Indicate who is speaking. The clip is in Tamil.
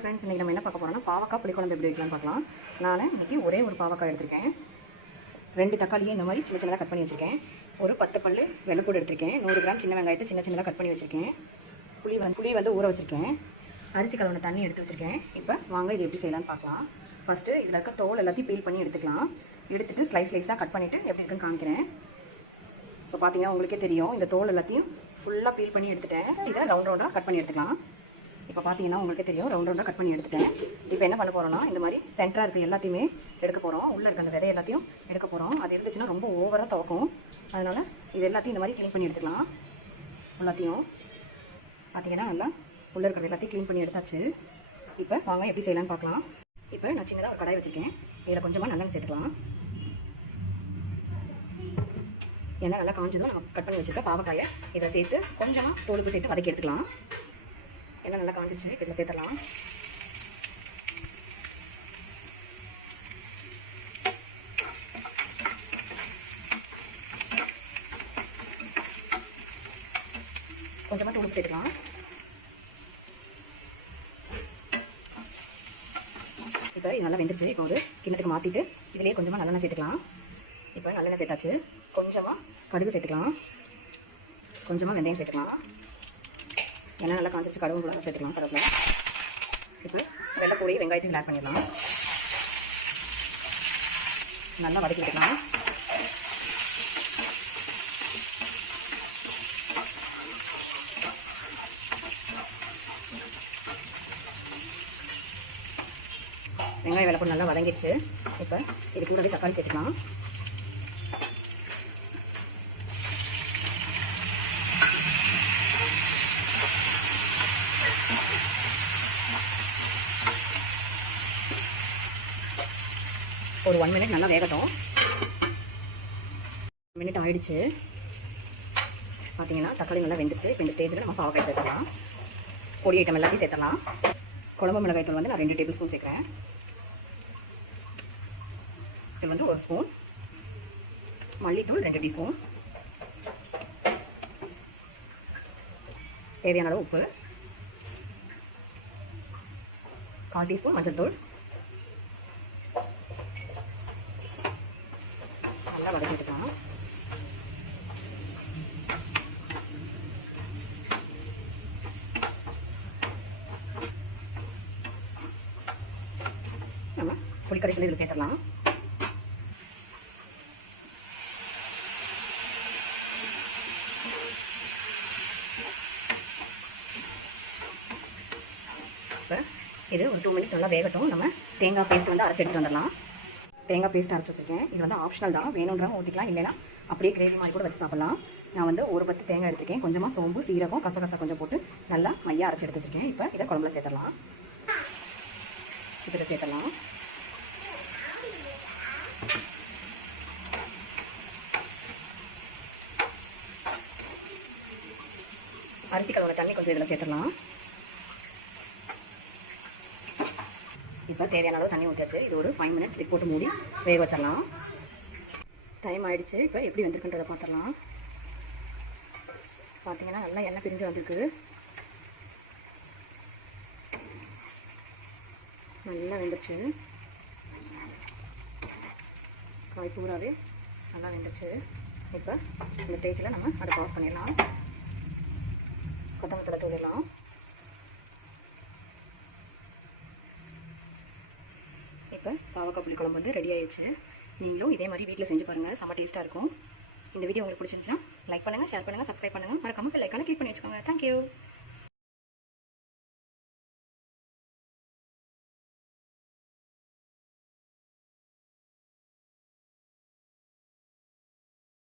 Speaker 1: ஃப்ரெண்ட்ஸ் இன்றைக்கி நம்ம என்ன பார்க்க போகிறோம்னா பாவக்காய் புளிக்குழம்பு எப்படி வைக்கலாம்னு பார்க்கலாம். நான் இன்றைக்கி ஒரே ஒரு பாவக்காய் எடுத்திருக்கேன். ரெண்டு தக்காளியும் இந்த மாதிரி சின்ன சின்னதாக கட் பண்ணி வச்சுருக்கேன். ஒரு பத்து பல்லு வெள்ளைப்பூடு எடுத்திருக்கேன். நூறு கிராம் சின்ன வெங்காயத்தை சின்ன சின்னதாக கட் பண்ணி வச்சுருக்கேன். புளி வந்து புளி வந்து ஊற வச்சுருக்கேன். அரிசி கலவன தண்ணி எடுத்து வச்சுருக்கேன். இப்போ வாங்க இது எப்படி செய்யலாம்னு பார்க்கலாம். ஃபஸ்ட்டு இதில் இருக்க தோல் எல்லாத்தையும் பீல் பண்ணி எடுத்துக்கலாம். எடுத்துகிட்டு ஸ்லைஸ் ஸ்லைஸாக கட் பண்ணிவிட்டு எப்படி இருக்குன்னு காமிக்கிறேன். இப்போ பார்த்தீங்கன்னா உங்களுக்கே தெரியும் இந்த தோல் எல்லாத்தையும் ஃபுல்லாக பீல் பண்ணி எடுத்துட்டேன். இதை ரவுண்ட் ரவுண்டாக கட் பண்ணி எடுத்துக்கலாம். இப்போ பார்த்தீங்கன்னா உங்களுக்கே தெரியும் ரவுண்ட் ரவுண்டாக கட் பண்ணி எடுத்துட்டேன். இப்போ என்ன பண்ண போகிறோம்னா இந்த மாதிரி சென்டராக இருக்க எல்லாத்தையுமே எடுக்க போகிறோம் உள்ளே இருக்க அந்த விதை எல்லாத்தையும் எடுக்க போகிறோம் அது இருந்துச்சுன்னா ரொம்ப ஓவராக துவக்கும். அதனால் இது எல்லாத்தையும் இந்த மாதிரி க்ளீன் பண்ணி எடுத்துக்கலாம். எல்லாத்தையும் பார்த்தீங்கன்னா நல்லா உள்ளே இருக்கிறது எல்லாத்தையும் க்ளீன் பண்ணி எடுத்தாச்சு. இப்போ வாங்க எப்படி செய்யலாம்னு பார்க்கலாம். இப்போ நான் சின்னதாக ஒரு கடாய் வச்சுருக்கேன். இதில் கொஞ்சமாக நல்லெண்ணெய் சேர்த்துக்கலாம். எண்ணெய் நல்லா காஞ்சதும் நான் கட் பண்ணி வச்சுருக்க பாவக்காயை. இதை சேர்த்து கொஞ்சமாக தோலுக்கு சேர்த்து வதக்கி எடுத்துக்கலாம். எண்ணெய் நல்லா காஞ்சிச்சு இதில் சேர்த்துடலாம். கொஞ்சமாக தூள் சேர்த்துக்கலாம். இப்போ இது நல்லா வெந்துருச்சு. இப்போ ஒரு கிண்ணத்துக்கு மாற்றிட்டு இதுலேயே கொஞ்சமாக நல்லெண்ணெய் சேர்த்துக்கலாம். இப்போ நல்லெண்ணெய் சேர்த்தாச்சு. கொஞ்சமாக கடுகு சேர்த்துக்கலாம். கொஞ்சமாக வெந்தயம் சேர்த்துக்கலாம். ஏன்னா நல்லா காஞ்சிச்சு கடுகு கூட சேர்த்துக்கலாம் கருவேப்பிலை. இப்போ வெள்ளைப்பூடி வெங்காயத்தையும் ஆட் பண்ணிடலாம். நல்லா வதக்கி விட்டுக்கலாம். வெங்காயம் வெள்ளைப்பூடி நல்லா வதங்கிடுச்சு இப்போ இது கூடவே தக்காளி சேர்த்துக்கலாம். ஒரு ஒன் மினிட் நல்லா வேகட்டும். மினிட் ஆயிடுச்சு. பார்த்தீங்கன்னா தக்காளி நல்லா வெந்துச்சு. இப்போ இந்த ஸ்டேஜில் நம்ம பாவக்காய் சேர்த்துக்கலாம். பொடி ஐட்டம் எல்லாத்தையும் சேர்த்துலாம் குழம்பு மிளகாய் தூள் வந்து நான் ரெண்டு டேபிள் ஸ்பூன் சேர்க்குறேன். இது வந்து ஒரு ஸ்பூன் மல்லித்தூள் ரெண்டு டீஸ்பூன் தேவையான அளவு உப்பு. கால் டீஸ்பூன் மஞ்சள் தூள் நல்லா வதக்கிட்டுக்கலாம் நம்ம புளிக்கரைசல் இதில் சேர்த்துடலாம். இப்போ இது ஒரு டூ மினிட்ஸ் நல்லா வேகட்டும். நம்ம தேங்காய் பேஸ்ட் வந்து அரைச்சி எடுத்து வந்துடலாம். தேங்காய் பேஸ்ட் அரைச்சி வச்சுருக்கேன். இது வந்து ஆப்ஷனல் தான். வேணுன்றவங்க ஊற்றிக்கலாம் இல்லைனா அப்படியே கிரேவி மாதிரி கூட வச்சு சாப்பிட்லாம். நான் வந்து ஒரு பத்து தேங்காய் எடுத்துருக்கேன். கொஞ்சமாக சோம்பு சீரகம் கசகசா கொஞ்சம் போட்டு நல்லா மையாக அரைச்சி எடுத்து வச்சுருக்கேன். இப்போ இதை குழம்புல சேர்த்துடலாம். இதில் சேர்த்துடலாம். அரிசி கலவை தண்ணி கொஞ்சம் இதில் சேர்த்துடலாம். இப்போ தேவையான அளவு தண்ணி ஊற்றியாச்சு இது ஒரு ஃபைவ் மினிட்ஸ் இது போட்டு மூடி வேக வச்சிடலாம். டைம் ஆகிடுச்சு இப்போ எப்படி வந்திருக்குன்றதை பார்த்துடலாம். பார்த்தீங்கன்னா நல்லா எண்ணெய் பிரிஞ்சு வந்திருக்கு. நல்லா வெந்துருச்சு. காய் பூராவே நல்லா வெந்துருச்சு. இப்போ இந்த ஸ்டேஜில் நம்ம அதை ஆஃப் பண்ணிடலாம். கொத்தமல்லி தூளிடலாம் தூவிடலாம் இப்போ பாவக்காய் புளி குழம்பு வந்து ரெடி ஆயிடுச்சு. நீங்களும் இதே மாதிரி வீட்டில் செஞ்சு பாருங்கள் செம்ம டேஸ்ட்டாக இருக்கும். இந்த வீடியோ உங்களுக்கு பிடிச்சிருந்துச்சுன்னா லைக் பண்ணுங்கள் ஷேர் பண்ணுங்கள் சப்ஸ்கிரைப் பண்ணுங்கள் மறக்காமல் பெல் ஐக்கானை கிளிக் பண்ணி வச்சுக்கோங்க. தேங்க்யூ